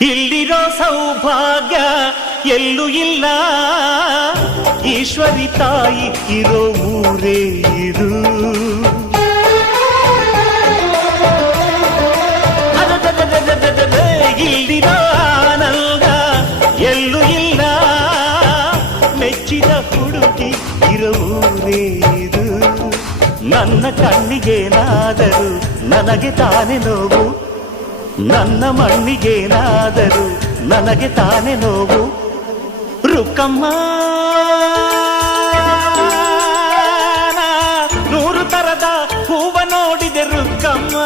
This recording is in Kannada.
ಇಲ್ಲಿರೋ ಸೌಭಾಗ್ಯ ಎಲ್ಲೂ ಇಲ್ಲ, ಈಶ್ವರಿ ತಾಯಿ ಇರೋ ಊರೇ ಇದು. ಇಲ್ಲಿರೋ ಆನಂದ ಎಲ್ಲೂ ಇಲ್ಲ, ಮೆಚ್ಚಿದ ಹುಡುಗಿ ಇರೋ ಊರೇ ಇದು. ನನ್ನ ಕಣ್ಣಿಗೇನಾದರೂ ನನಗೆ ತಾನೇ ನೋವು, ನನ್ನ ಮಣ್ಣಿಗೇನಾದರೂ ನನಗೆ ತಾನೇ ನೋವು. ರುಕ್ಕಮ್ಮ ನೂರು ತರದ ಹೂವ ನೋಡಿದೆ ರುಕ್ಕಮ್ಮ.